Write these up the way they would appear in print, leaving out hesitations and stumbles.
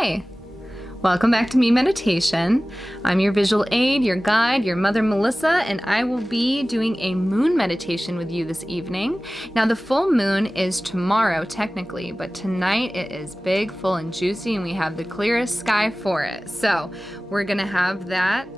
Hey, welcome back to Me.Meditation. I'm your visual aid, your guide, your mother Melissa, and I will be doing a moon meditation with you this evening. Now the full moon is tomorrow technically, but tonight it is big, full, and juicy, and we have the clearest sky for it. So we're gonna have that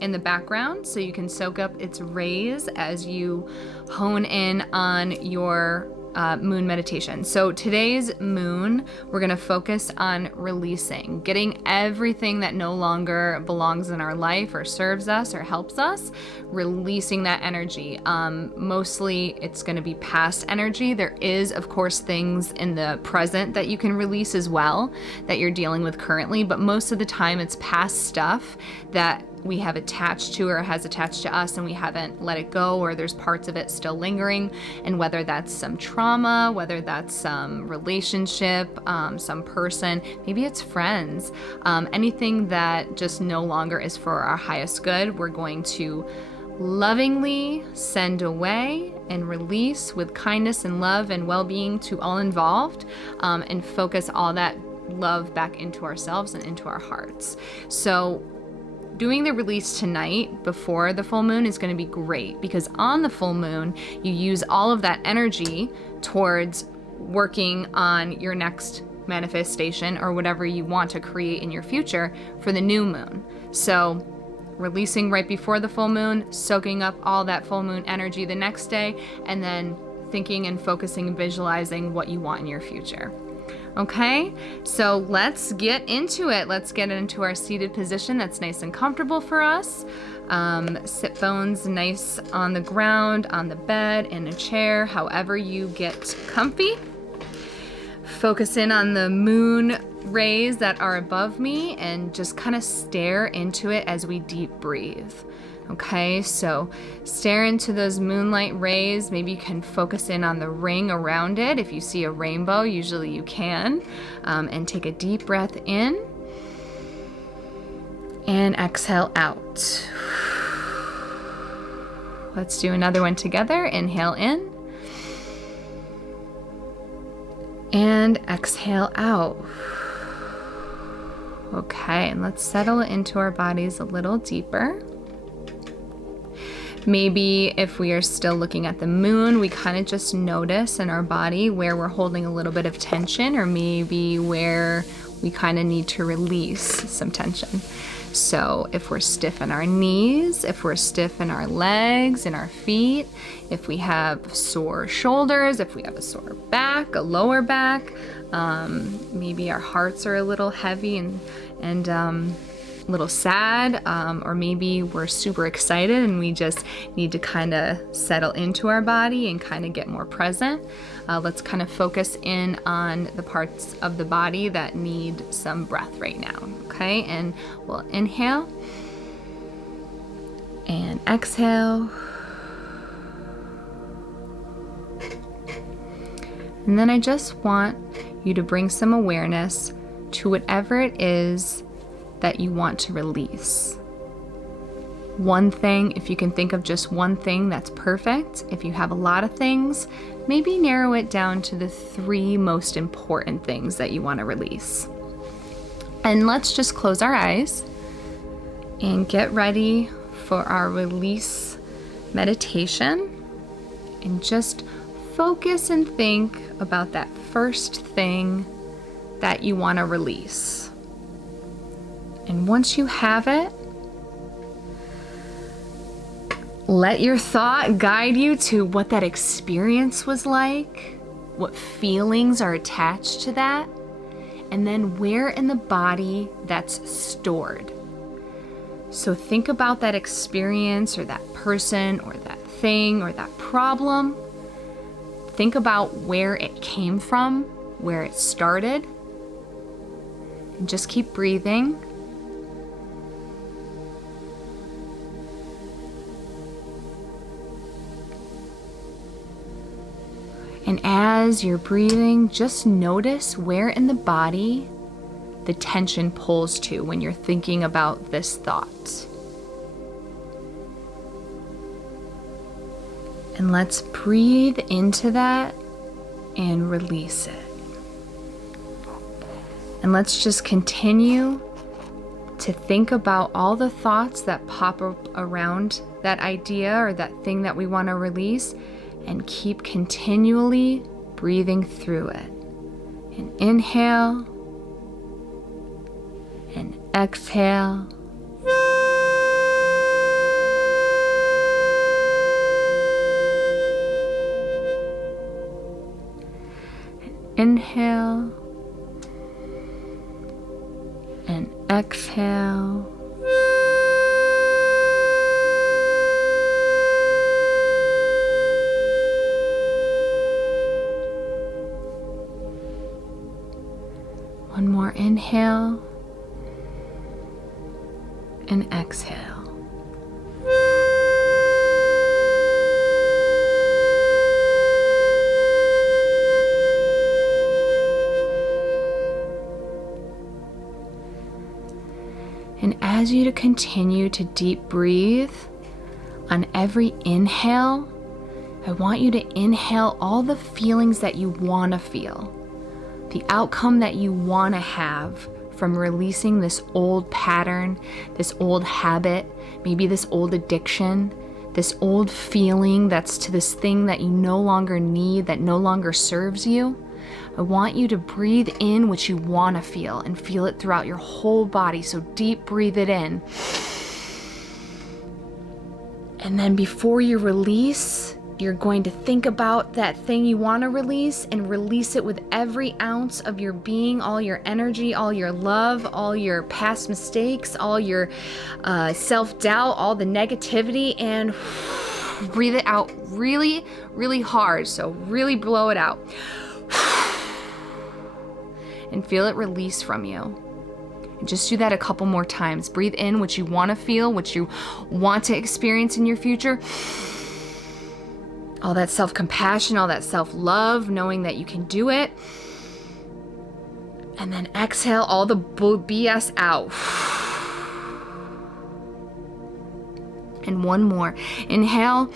in the background so you can soak up its rays as you hone in on your moon meditation. So today's moon, we're going to focus on releasing, getting everything that no longer belongs in our life or serves us or helps us, releasing that energy. Mostly it's going to be past energy. There is, of course, things in the present that you can release as well that you're dealing with currently, but most of the time it's past stuff that we have attached to or has attached to us and we haven't let it go, or there's parts of it still lingering. And whether that's some trauma, whether that's some relationship, some person, maybe it's friends, anything that just no longer is for our highest good, we're going to lovingly send away and release with kindness and love and well-being to all involved, and focus all that love back into ourselves and into our hearts. So doing the release tonight before the full moon is going to be great, because on the full moon, you use all of that energy towards working on your next manifestation or whatever you want to create in your future for the new moon. So releasing right before the full moon, soaking up all that full moon energy the next day, and then thinking and focusing and visualizing what you want in your future. Okay, so let's get into it. Let's get into our seated position that's nice and comfortable for us. Sit bones nice on the ground, on the bed, in a chair, however you get comfy. Focus in on the moon rays that are above me and just kind of stare into it as we deep breathe. Okay, so stare into those moonlight rays. Maybe you can focus in on the ring around it. If you see a rainbow, usually you can. And take a deep breath in and exhale out. Let's do another one together. Inhale in and exhale out. Okay, and let's settle into our bodies a little deeper. Maybe if we are still looking at the moon, we kind of just notice in our body where we're holding a little bit of tension, or maybe where we kind of need to release some tension. So if we're stiff in our knees, if we're stiff in our legs and our feet, if we have sore shoulders, if we have a sore back, a lower back, maybe our hearts are a little heavy and a little sad, or maybe we're super excited and we just need to kind of settle into our body and kind of get more present. Let's kind of focus in on the parts of the body that need some breath right now. Okay, and we'll inhale and exhale. And then I just want you to bring some awareness to whatever it is that you want to release. One thing, if you can think of just one thing, that's perfect. If you have a lot of things, maybe narrow it down to the 3 most important things that you want to release. And let's just close our eyes and get ready for our release meditation, and just focus and think about that first thing that you want to release. And once you have it, let your thought guide you to what that experience was like, what feelings are attached to that, and then where in the body that's stored. So think about that experience or that person or that thing or that problem. Think about where it came from, where it started, and just keep breathing. And as you're breathing, just notice where in the body the tension pulls to when you're thinking about this thought. And let's breathe into that and release it. And let's just continue to think about all the thoughts that pop up around that idea or that thing that we want to release, and keep continually breathing through it. And inhale and exhale. Inhale and exhale. One more inhale and exhale. And as you continue to deep breathe, on every inhale, I want you to inhale all the feelings that you want to feel, the outcome that you want to have from releasing this old pattern, this old habit, maybe this old addiction, this old feeling that's to this thing that you no longer need, that no longer serves you. I want you to breathe in what you want to feel and feel it throughout your whole body. So deep breathe it in. And then before you release, you're going to think about that thing you want to release and release it with every ounce of your being, all your energy, all your love, all your past mistakes, all your self-doubt, all the negativity, and breathe it out really, really hard. So really blow it out. And feel it release from you. And just do that a couple more times. Breathe in what you want to feel, what you want to experience in your future. All that self-compassion, all that self-love, knowing that you can do it. And then exhale all the BS out. And one more. Inhale.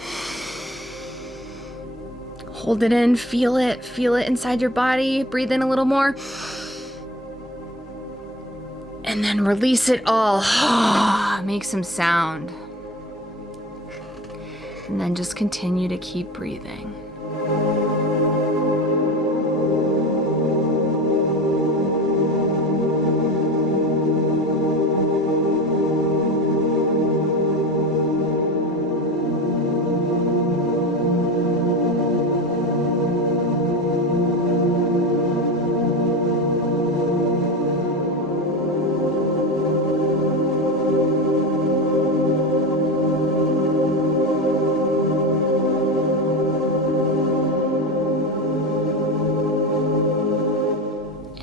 Hold it in, feel it inside your body. Breathe in a little more. And then release it all. Make some sound. And then just continue to keep breathing.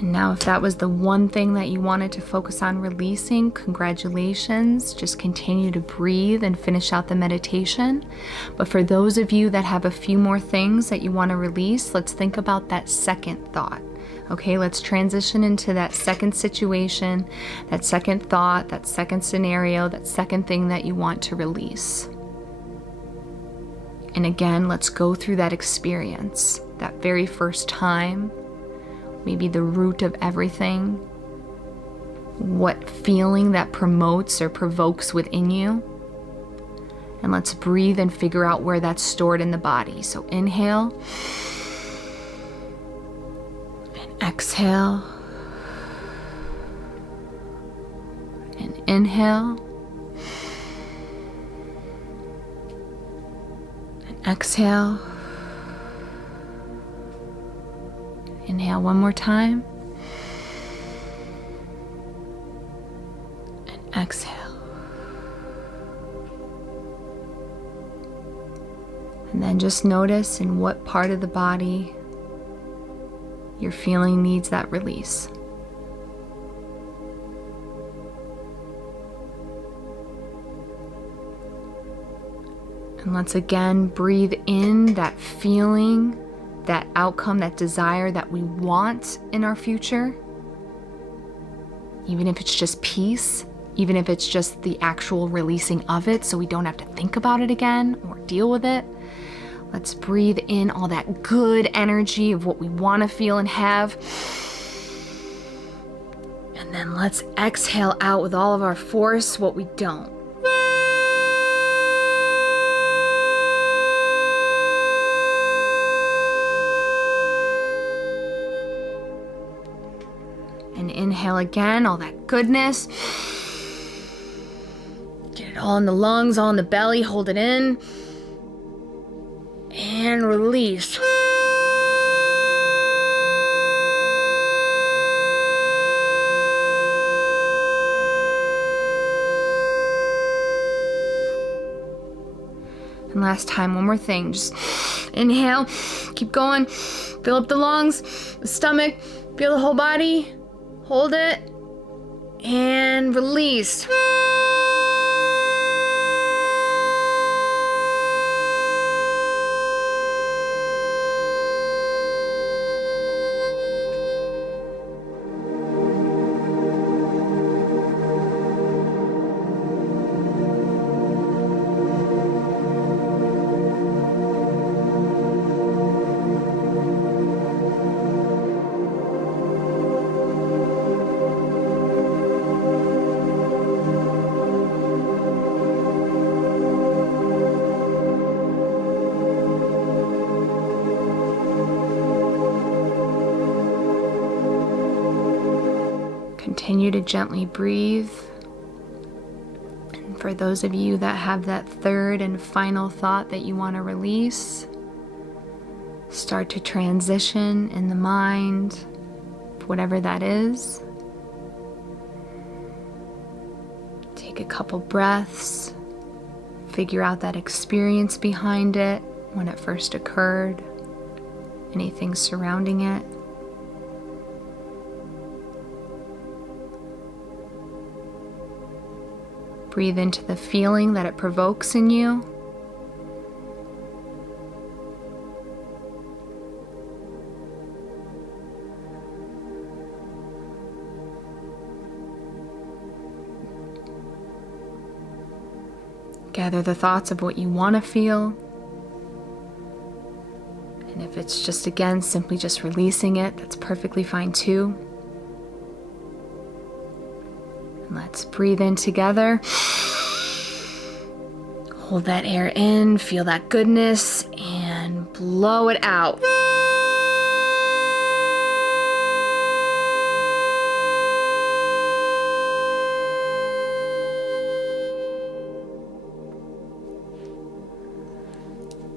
Now, if that was the one thing that you wanted to focus on releasing, congratulations. Just continue to breathe and finish out the meditation. But for those of you that have a few more things that you want to release, let's think about that second thought. Okay, let's transition into that second situation, that second thought, that second scenario, that second thing that you want to release. And again, let's go through that experience, that very first time. Maybe the root of everything, what feeling that promotes or provokes within you. And let's breathe and figure out where that's stored in the body. So inhale and exhale and inhale and exhale. Inhale one more time. And exhale. And then just notice in what part of the body your feeling needs that release. And let's again breathe in that feeling, that outcome, that desire that we want in our future. Even if it's just peace, even if it's just the actual releasing of it so we don't have to think about it again or deal with it. Let's breathe in all that good energy of what we want to feel and have. And then let's exhale out with all of our force what we don't. And inhale again, all that goodness. Get it all in the lungs, all in the belly, hold it in. And release. And last time, one more thing. Just inhale, keep going, fill up the lungs, the stomach, feel the whole body, hold it, and release. Continue to gently breathe. And for those of you that have that third and final thought that you want to release, start to transition in the mind, whatever that is. Take a couple breaths, figure out that experience behind it, when it first occurred, anything surrounding it. Breathe into the feeling that it provokes in you. Gather the thoughts of what you want to feel. And if it's just, again, simply just releasing it, that's perfectly fine too. Let's breathe in together. Hold that air in, feel that goodness, and blow it out.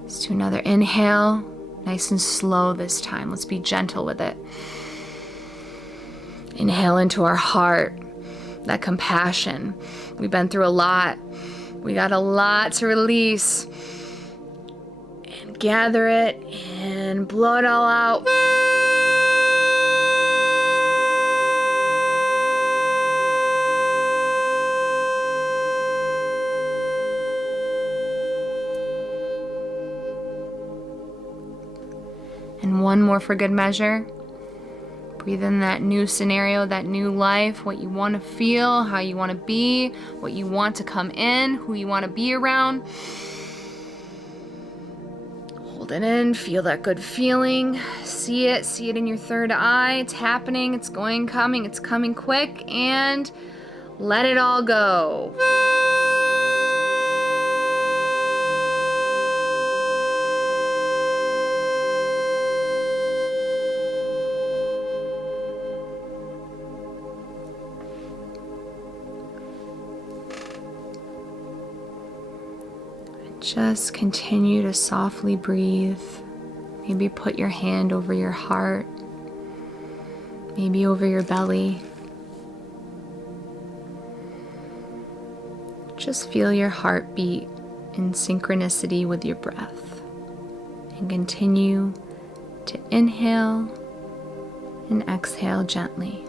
Let's do another inhale, nice and slow this time. Let's be gentle with it. Inhale into our heart. That compassion. We've been through a lot. We got a lot to release. And gather it and blow it all out. And one more for good measure. Breathe in that new scenario, that new life, what you want to feel, how you want to be, what you want to come in, who you want to be around. Hold it in, feel that good feeling. See it in your third eye. It's happening, it's coming, it's coming quick, and let it all go. Just continue to softly breathe. Maybe put your hand over your heart, maybe over your belly. Just feel your heart beat in synchronicity with your breath. And continue to inhale and exhale gently.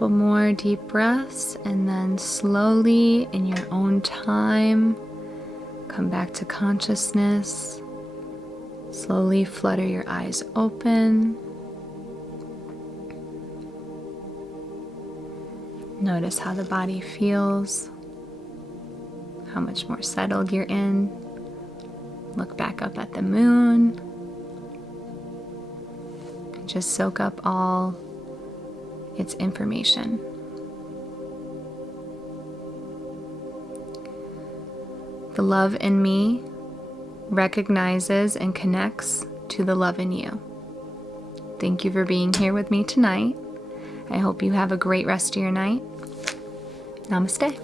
couple more deep breaths, and then slowly, in your own time, come back to consciousness. Slowly flutter your eyes open. Notice how the body feels, how much more settled you're in. Look back up at the moon. Just soak up all its information. The love in me recognizes and connects to the love in you. Thank you for being here with me tonight. I hope you have a great rest of your night. Namaste.